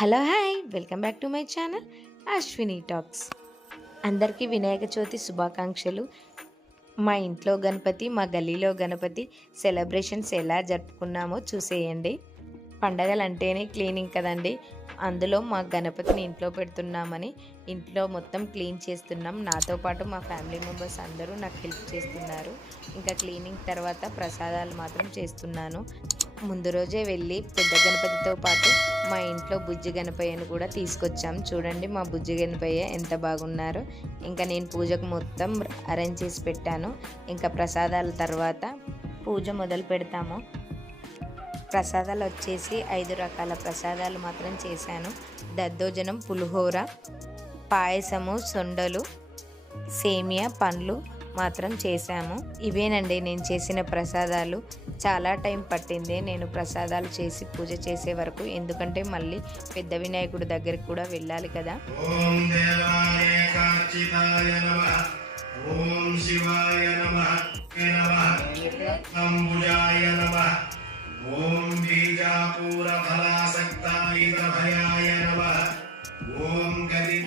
Hello hi welcome back to my channel Ashwini talks. అందరికీ వినాయక చవితి శుభాకాంక్షలు. మా ఇంట్లో గణపతి, మా గల్లీలో గణపతి సెలబ్రేషన్స్ ఎలా జరుపుకున్నామో చూసేయండి. పండగలు అంటేనే క్లీనింగ్ కదండి. అందులో మా గణపతిని ఇంట్లో పెడుతున్నామని ఇంట్లో మొత్తం క్లీన్ చేస్తున్నాం. నాతో పాటు మా ఫ్యామిలీ మెంబర్స్ అందరూ నాకు హెల్ప్ చేస్తున్నారు. ఇంకా క్లీనింగ్ తర్వాత ప్రసాదాలు మాత్రం చేస్తున్నాను. ముందు రోజే వెళ్ళి పెద్ద గణపతితో పాటు మా ఇంట్లో బుజ్జి గణపయ్యను కూడా తీసుకొచ్చాం. చూడండి మా బుజ్జి గణపయ్య ఎంత బాగున్నారో. ఇంకా నేను పూజకు మొత్తం అరేంజ్ చేసి పెట్టాను. ఇంకా ప్రసాదాల తర్వాత పూజ మొదలు పెడతాము. ప్రసాదాలు వచ్చేసి 5 రకాల ప్రసాదాలు మాత్రం చేశాను. దద్దోజనం, పులిహోర, పాయసము, సొండలు, సేమియా, పండ్లు మాత్రం చేశాము. ఇవేనండి నేను చేసిన ప్రసాదాలు. చాలా టైం పట్టింది నేను ప్రసాదాలు చేసి పూజ చేసే వరకు, ఎందుకంటే మళ్ళీ పెద్ద వినాయకుడి దగ్గరికి కూడా వెళ్ళాలి కదా. ఓం బీజాపూర ఫలాసక్తాయ భయాయ నమః. ఓం గది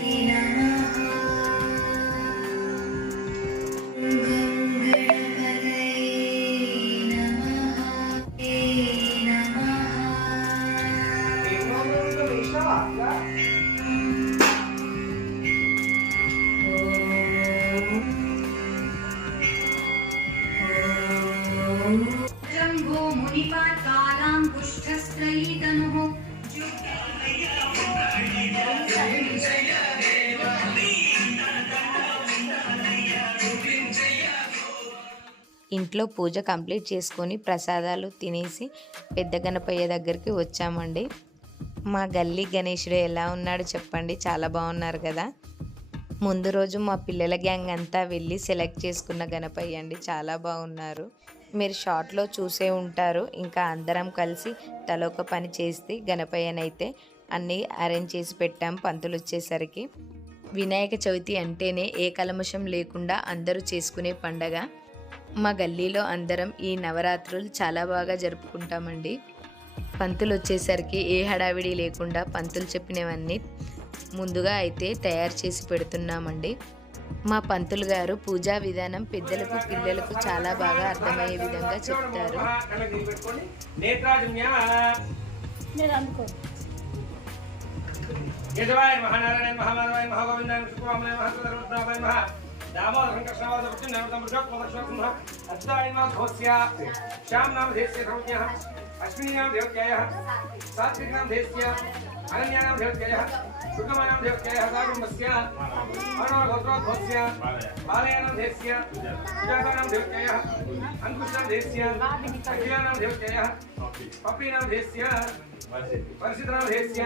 ఇంట్లో పూజ కంప్లీట్ చేసుకొని ప్రసాదాలు తినేసి పెద్ద గణపయ్య దగ్గరికి వచ్చామండి. మా గల్లీ గణేశుడు ఎలా ఉన్నాడు చెప్పండి, చాలా బాగున్నారు కదా. ముందు రోజు మా పిల్లల గ్యాంగ్ అంతా వెళ్ళి సెలెక్ట్ చేసుకున్న గణపయ్య అండి, చాలా బాగున్నారు. మీరు షార్ట్లో చూసే ఉంటారు. ఇంకా అందరం కలిసి తలొక పని చేసి గణపయ్యనైతే అన్నీ అరేంజ్ చేసి పెట్టాం. పంతులు వచ్చేసరికి వినాయక చవితి అంటేనే ఏ కల్మషం లేకుండా అందరూ చేసుకునే పండగ. మా గల్లీలో అందరం ఈ నవరాత్రులు చాలా బాగా జరుపుకుంటామండి. పంతులు వచ్చేసరికి ఏ హడావిడి లేకుండా పంతులు చెప్పినవన్నీ ముందుగా అయితే తయారు చేసి పెడుతున్నామండి. మా పంతులు గారు పూజా విధానం పెద్దలకు పిల్లలకు చాలా బాగా అర్థమయ్యే విధంగా చెప్తారు. दामोदरं कृष्णवासवृत्तिं नैवतं वृषक्मदर्शनसंह अद्दायिनाथोस्य श्यामनामधेयस्य धर्मज्ञः अश्विनीनामधेयत्यायः सात्विकनामधेयस्य अनन्यानामधेयत्यायः शुक्लमानामधेयत्यायः साकुम्भस्य अर्णवगोत्रोद्भवस्य बालयानामधेयस्य सुजातानामधेयत्यायः अंकुशनामधेयस्य अखिलानामधेयत्यायः पप्पीनामधेयस्य పరిశుద్ధనామధేయస్య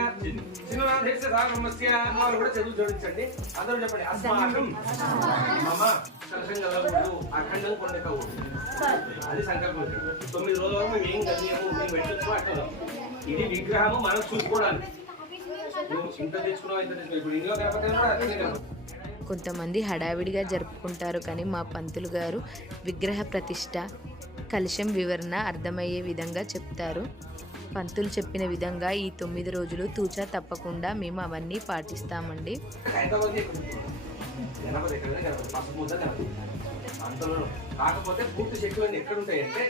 చిన్ననామధేయస్య సాకుమ్భస్య వాళ్ళు కూడా చదువు జోడించండి. అందరూ చెప్పండి. అస్మాకం మమ కలశంగలవుడు అఖండం కొండకవు. అది సంకల్పం. 9 రోజుల వరకు మేము ఏం కలిగాము, మేము పెట్టచ్చు అట్లా. ఇది విగ్రహము మనం చూసుకోవడానికి. ఇంత తెచ్చుకున్నాం, ఇంత తెచ్చుకున్నాం. ఇప్పుడు ఇందులో గణపతి కూడా అదే గణపతి. కొంతమంది హడావిడిగా జరుపుకుంటారు, కానీ మా పంతులు గారు విగ్రహ ప్రతిష్ట, కలశం వివరణ అర్థమయ్యే విధంగా చెప్తారు. పంతులు చెప్పిన విధంగా ఈ 9 రోజులు తూచా తప్పకుండా మేము అవన్నీ పాటిస్తామండి. కాకపోతే పూర్తి శక్తులు అన్నీ ఎక్కడ ఉంటాయంటే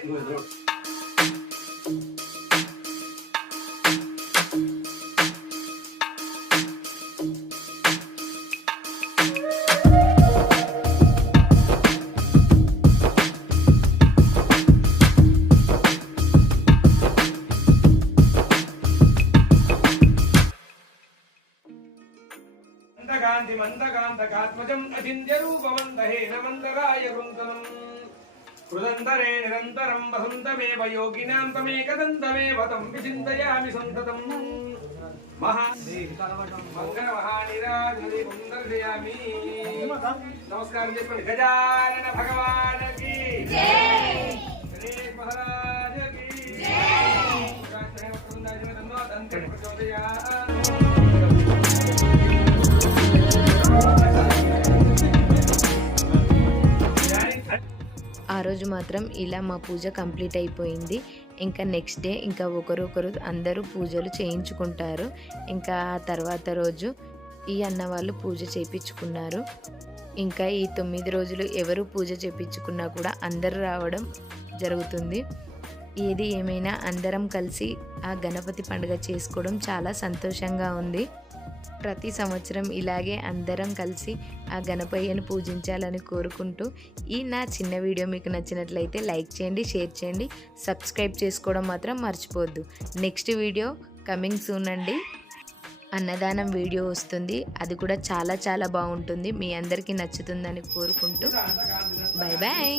మందకాంతకాత్మజం అచింద్యరూపమందహేన మందరాయ వృందనం కృదంతరే నిరంతరం వసంతమేవ యోగినాం తమేకదంతమేవ తం విచింతయామి సంతతం. మంగళమహానిరాజదీపందర్శయామి. నమస్కారం చేసుకోండి. గజానన భగవానకి జై, గణేశ మహారాజకి జై. ఆ రోజు మాత్రం ఇలా మా పూజ కంప్లీట్ అయిపోయింది. ఇంకా నెక్స్ట్ డే ఇంకా ఒకరొకరు అందరూ పూజలు చేయించుకుంటారు. ఇంకా ఆ తర్వాత రోజు ఈ అన్న వాళ్ళు పూజ చేయించుకున్నారు. ఇంకా ఈ 9 రోజులు ఎవరు పూజ చేయించుకున్నా కూడా అందరూ రావడం జరుగుతుంది. ఏది ఏమైనా అందరం కలిసి ఆ గణపతి పండుగ చేసుకోవడం చాలా సంతోషంగా ఉంది. ప్రతి సంవత్సరం ఇలాగే అందరం కలిసి ఆ గణపయ్యను పూజించాలని కోరుకుంటూ ఈ నా చిన్న వీడియో మీకు నచ్చినట్లయితే లైక్ చేయండి, షేర్ చేయండి, సబ్స్క్రైబ్ చేసుకోవడం మాత్రం మర్చిపోవద్దు. నెక్స్ట్ వీడియో కమింగ్ సూన్ అండి. అన్నదానం వీడియో వస్తుంది, అది కూడా చాలా చాలా బాగుంటుంది. మీ అందరికీ నచ్చుతుందని కోరుకుంటూ బాయ్ బాయ్.